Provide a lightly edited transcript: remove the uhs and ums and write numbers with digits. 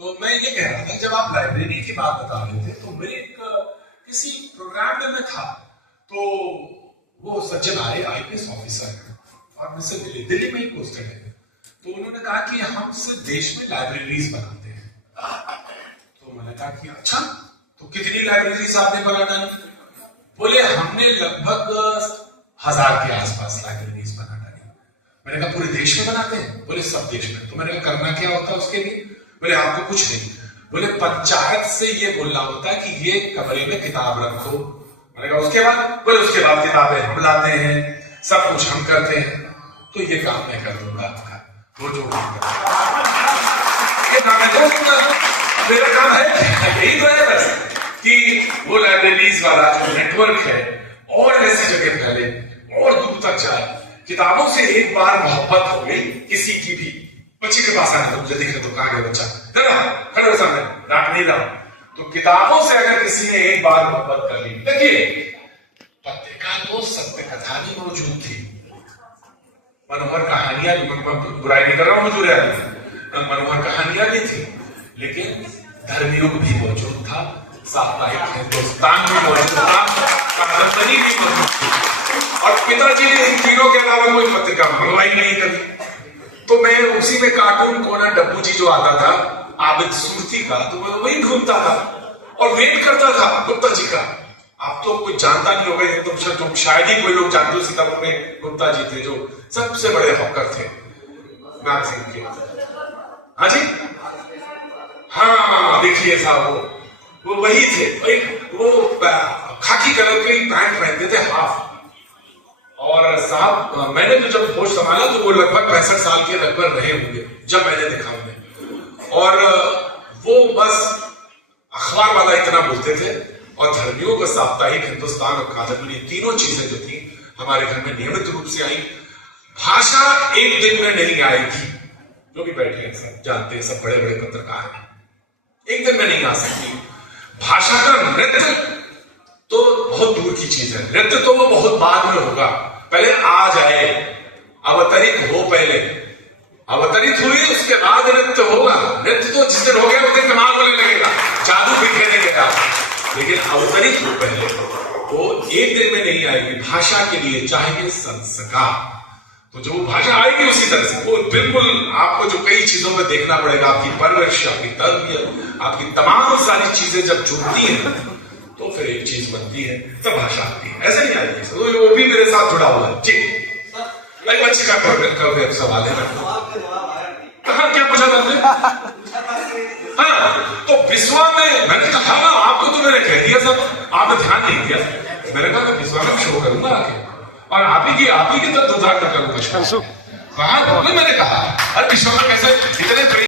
तो मैं ये कह रहा था, जब आप लाइब्रेरी की बात बता रहे थे, तो मेरे किसी प्रोग्राम में मैं था, तो वो सज्जन आए, आईपीएस ऑफिसर, और मुझसे मिले, दिल्ली में ही पोस्टेड है। तो उन्होंने कहा कि हम सिर्फ देश में लाइब्रेरीज बनाते हैं। तो मैंने कहा कि अच्छा, तो कितनी लाइब्रेरीज आपने बना डाली? बोले हमने लगभग 1000 के आसपास लाइब्रेरीज बना डाली। मैंने कहा पूरे देश में बनाते हैं? बोले सब देश में। तो मैंने कहा करना क्या होता है उसके लिए? बोले आपको कुछ नहीं, बोले पंचायत से ये बोलना होता है कि ये कमरे में किताब रखो। मैंने कहा उसके बाद? बोले उसके बाद किताबें हम लाते हैं, सब कुछ हम करते हैं। तो ये काम मैं कर दूंगा आपका, वो जो काम ये काम मैं कर दूंगा। मेरा काम है यही तो है बस, कि वो लाइब्रेरीज वाला जो नेटवर्क है और ऐसी जगह फैले और दूर तक जाए। किताबों से एक बार मोहब्बत हो गई किसी की भी, बच्ची के पास आने तो मुझे देख रहे तो कहां गया बच्चा, खड़े हो सामने, डांट नहीं रहा। तो किताबों से अगर किसी ने एक बार मोहब्बत कर ली, देखिए पत्रिका तो सत्य कथा भी मौजूद थी, मनोहर कहानियां भी, बुराई नहीं कर रहा हूं, मुझे मनोहर कहानियां भी थी, लेकिन धर्मयुग भी मौजूद था, साप्ताहिक हिंदुस्तान भी मौजूद था, कादम्बरी भी मौजूद थी, और पिताजी ने इन तीनों के अलावा कोई पत्रिका मंगवाई नहीं करी। तो मैं उसी में कार्टून कोना डब्बू जी जो आता था आबिद सूरती का, तो मैं वही ढूंढता था और वेट करता था गुप्ता जी का। आप तो कोई जानता नहीं होगा, तुम शायद ही कोई लोग जानते हो, सीतापुर में गुप्ता जी थे जो सबसे बड़े हॉकर थे मैगजीन के। हाँ जी, हाँ देखिए साहब, वो वही थे। वो खाकी कलर के पैंट पहनते थे हाफ, और साहब मैंने तो जब होश संभाला तो वो लगभग 65 साल के लगभग रहे होंगे जब मैंने देखा उन्हें। और वो बस अखबार वाला इतना बोलते थे, और धर्मियों का साप्ताहिक हिंदुस्तान और कादम्बरी, तीनों चीजें जो थी हमारे घर में नियमित रूप से आई। भाषा एक दिन में नहीं आई थी, जो भी बैठे हैं सब जानते हैं, सब बड़े बड़े पत्रकार हैं, एक दिन में नहीं आ सकती। भाषा का नृत्य तो बहुत दूर की चीज है, नृत्य तो वो बहुत बाद में होगा, पहले आ जाए, अवतरित हो, पहले अवतरित हुई उसके बाद नृत्य होगा। नृत्य तो जिस दिन हो गया उस दिन कमाल होने लगेगा, जादू बिखेरे गया, लेकिन अवतरित हो पहले, वो एक दिन में नहीं आएगी। भाषा के लिए चाहिए संस्कार, तो जो भाषा आएगी उसी तरह से वो बिल्कुल आपको जो कई चीजों में देखना पड़ेगा, आपकी परवरिश, आपकी तरबियत, आपकी तमाम सारी चीजें जब जुड़ती हैं तो फिर एक चीज बनती है, तब भाषा आती है, ऐसे नहीं आएगी। तो वो भी मेरे साथ जुड़ा हुआ है जी। बच्चे का सवाल है, कहा क्या पूछा था आपने? हाँ, तो बिस्वा में मैंने कहा ना, आपको तो मैंने कह दिया सब, आपने ध्यान नहीं दिया। मैंने कहा मैं बिस्वा में शो करूंगा आके, और आप ही की तब उदाहरण करूंगा। कहा मैंने कहा अरे बिस्वा में कैसे इतने